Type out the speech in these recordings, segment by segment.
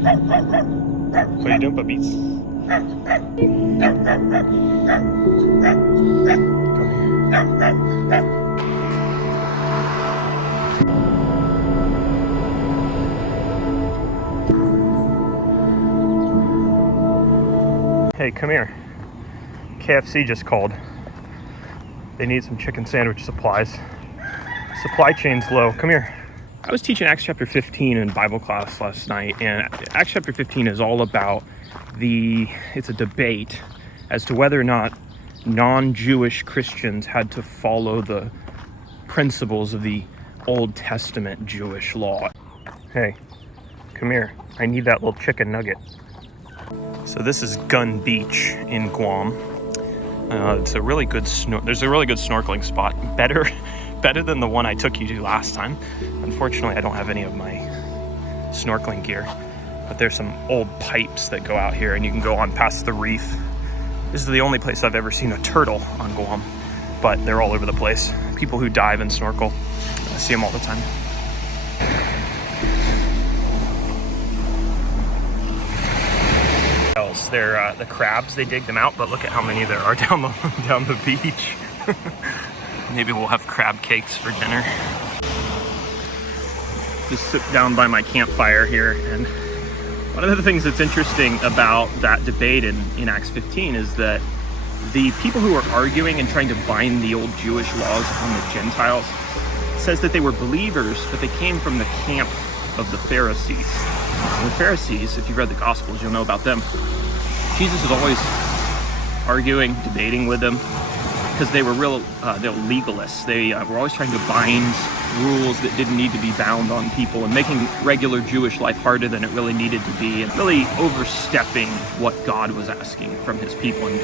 What are you doing, puppies? Hey, come here. KFC just called. They need some chicken sandwich supplies. Supply chain's low. Come here. I was teaching Acts chapter 15 in Bible class last night, and Acts chapter 15 is all about it's a debate as to whether or not non-Jewish Christians had to follow the principles of the Old Testament Jewish law. Hey, come here. I need that little chicken nugget. So this is Gun Beach in Guam. It's a really good there's a really good snorkeling spot. Better than the one I took you to last time. Unfortunately, I don't have any of my snorkeling gear, but there's some old pipes that go out here and you can go on past the reef. This is the only place I've ever seen a turtle on Guam, but they're all over the place. People who dive and snorkel, I see them all the time. They're the crabs, they dig them out, but look at how many there are down the beach. Maybe we'll have crab cakes for dinner. Just sit down by my campfire here, and one of the things that's interesting about that debate in Acts 15 is that the people who are arguing and trying to bind the old Jewish laws on the Gentiles says that they were believers, but they came from the camp of the Pharisees. And the Pharisees, if you've read the Gospels, you'll know about them. Jesus is always arguing, debating with them, because they were they're legalists. They were always trying to bind rules that didn't need to be bound on people and making regular Jewish life harder than it really needed to be, and really overstepping what God was asking from his people and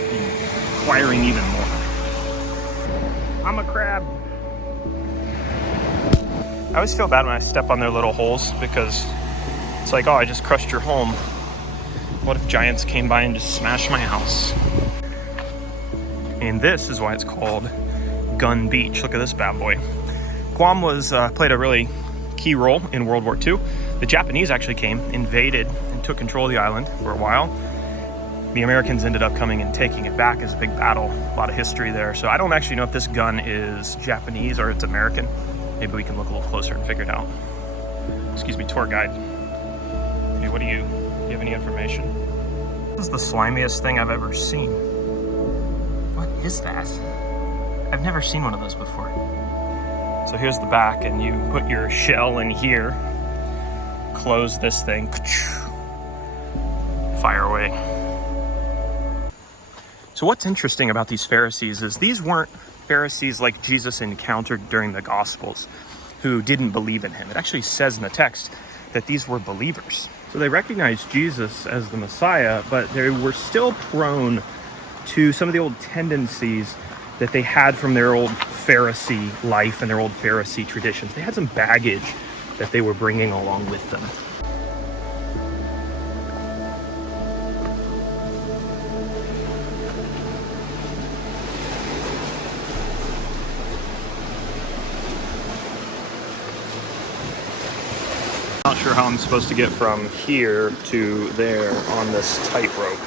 requiring even more. I'm a crab. I always feel bad when I step on their little holes, because it's like, oh, I just crushed your home. What if giants came by and just smashed my house? And this is why it's called Gun Beach. Look at this bad boy. Guam played a really key role in World War II. The Japanese actually came, invaded, and took control of the island for a while. The Americans ended up coming and taking it back as a big battle. A lot of history there. So I don't actually know if this gun is Japanese or it's American. Maybe we can look a little closer and figure it out. Excuse me, tour guide. Hey, do you have any information? This is the slimiest thing I've ever seen. What is that? I've never seen one of those before. So here's the back, and you put your shell in here, close this thing, fire away. So what's interesting about these Pharisees is these weren't Pharisees like Jesus encountered during the Gospels who didn't believe in him. It actually says in the text that these were believers. So they recognized Jesus as the Messiah, but they were still prone to some of the old tendencies that they had from their old Pharisee life and their old Pharisee traditions. They had some baggage that they were bringing along with them. Not sure how I'm supposed to get from here to there on this tightrope.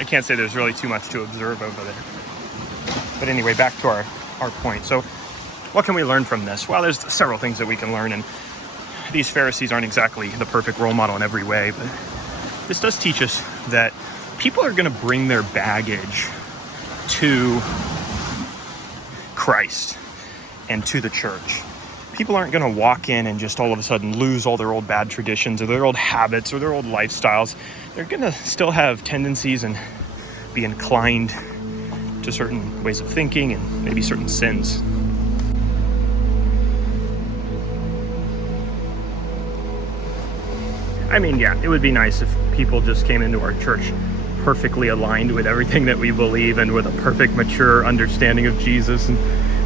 I can't say there's really too much to observe over there. But anyway, back to our point. So what can we learn from this? Well, there's several things that we can learn, and these Pharisees aren't exactly the perfect role model in every way, but this does teach us that people are going to bring their baggage to Christ and to the church. People aren't going to walk in and just all of a sudden lose all their old bad traditions or their old habits or their old lifestyles. They're going to still have tendencies and be inclined to certain ways of thinking and maybe certain sins. I mean, yeah, it would be nice if people just came into our church perfectly aligned with everything that we believe and with a perfect, mature understanding of Jesus and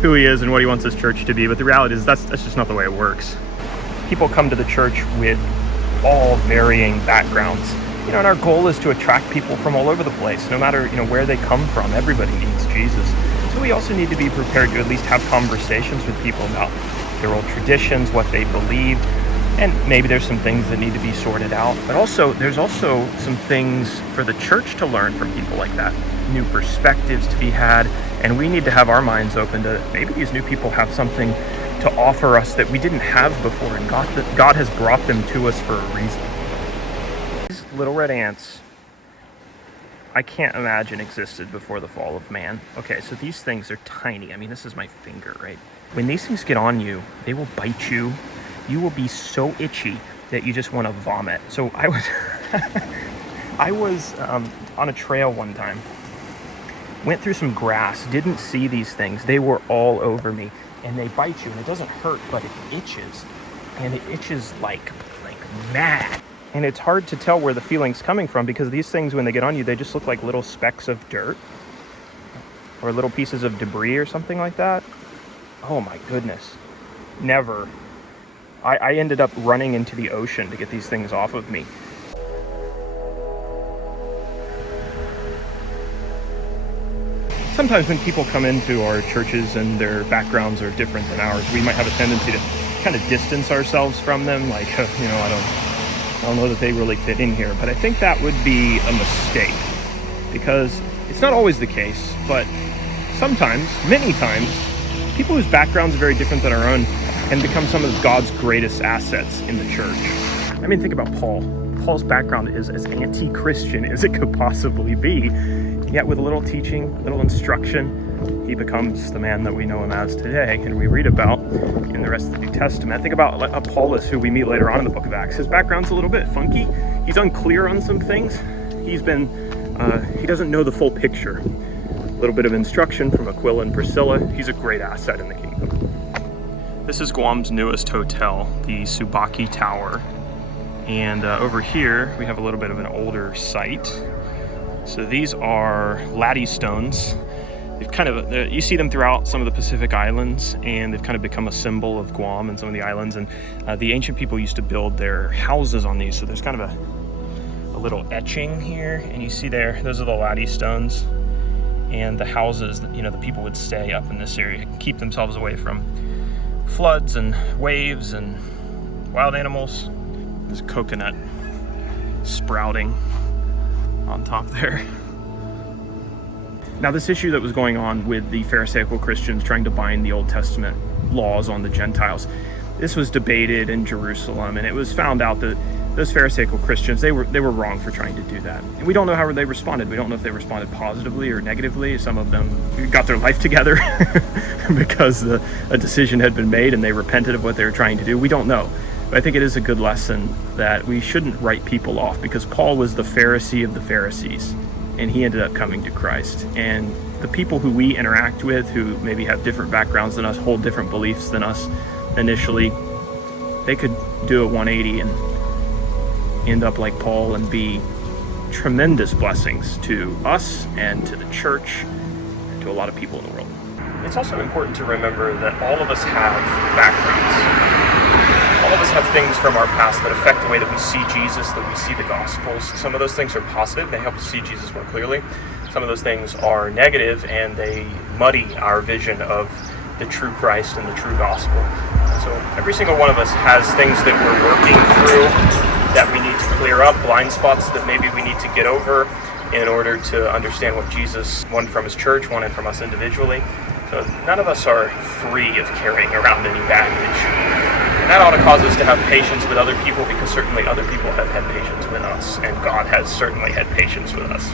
who he is and what he wants his church to be. But the reality is that's just not the way it works. People come to the church with all varying backgrounds. And our goal is to attract people from all over the place, no matter, where they come from. Everybody needs Jesus. So we also need to be prepared to at least have conversations with people about their old traditions, what they believe, and maybe there's some things that need to be sorted out. But there's also some things for the church to learn from people like that, new perspectives to be had, and we need to have our minds open to maybe these new people have something to offer us that we didn't have before, and God has brought them to us for a reason. These little red ants, I can't imagine existed before the fall of man. Okay, so these things are tiny. I mean, this is my finger, right? When these things get on you, they will bite you. You will be so itchy that you just want to vomit. So I was on a trail one time, went through some grass, didn't see these things. They were all over me, and they bite you, and it doesn't hurt, but it itches, and it itches like mad. And it's hard to tell where the feeling's coming from, because these things, when they get on you, they just look like little specks of dirt or little pieces of debris or something like that. Oh my goodness. Never. I ended up running into the ocean to get these things off of me. Sometimes when people come into our churches and their backgrounds are different than ours, we might have a tendency to kind of distance ourselves from them, like, I don't know that they really fit in here. But I think that would be a mistake, because it's not always the case, but sometimes, many times, people whose backgrounds are very different than our own can become some of God's greatest assets in the church. I mean, think about Paul. Paul's background is as anti-Christian as it could possibly be. Yet with a little teaching, a little instruction, he becomes the man that we know him as today, and we read about in the rest of the New Testament. Think about Apollos, who we meet later on in the book of Acts. His background's a little bit funky. He's unclear on some things. He doesn't know the full picture. A little bit of instruction from Aquila and Priscilla. He's a great asset in the kingdom. This is Guam's newest hotel, the Subaki Tower. And over here, we have a little bit of an older site. So these are latte stones. You see them throughout some of the Pacific Islands, and they've kind of become a symbol of Guam and some of the islands. And the ancient people used to build their houses on these. So there's kind of a little etching here, and you see there, those are the latte stones. And the houses that, the people would stay up in this area, keep themselves away from floods and waves and wild animals. There's a coconut sprouting on top there. Now, this issue that was going on with the Pharisaical Christians trying to bind the Old Testament laws on the Gentiles, this was debated in Jerusalem, and it was found out that those Pharisaical Christians, they were wrong for trying to do that. And we don't know how they responded. We don't know if they responded positively or negatively. Some of them got their life together because a decision had been made and they repented of what they were trying to do. We don't know. But I think it is a good lesson that we shouldn't write people off, because Paul was the Pharisee of the Pharisees, and he ended up coming to Christ. And the people who we interact with, who maybe have different backgrounds than us, hold different beliefs than us initially, they could do a 180 and end up like Paul and be tremendous blessings to us and to the church and to a lot of people in the world. It's also important to remember that all of us have backgrounds. All of us have things from our past that affect the way that we see Jesus, that we see the Gospels. Some of those things are positive, they help us see Jesus more clearly. Some of those things are negative, and they muddy our vision of the true Christ and the true Gospel. So every single one of us has things that we're working through that we need to clear up, blind spots that maybe we need to get over in order to understand what Jesus wanted from his church, wanted from us individually. So none of us are free of carrying around any baggage. And that ought to cause us to have patience with other people, because certainly other people have had patience with us, and God has certainly had patience with us.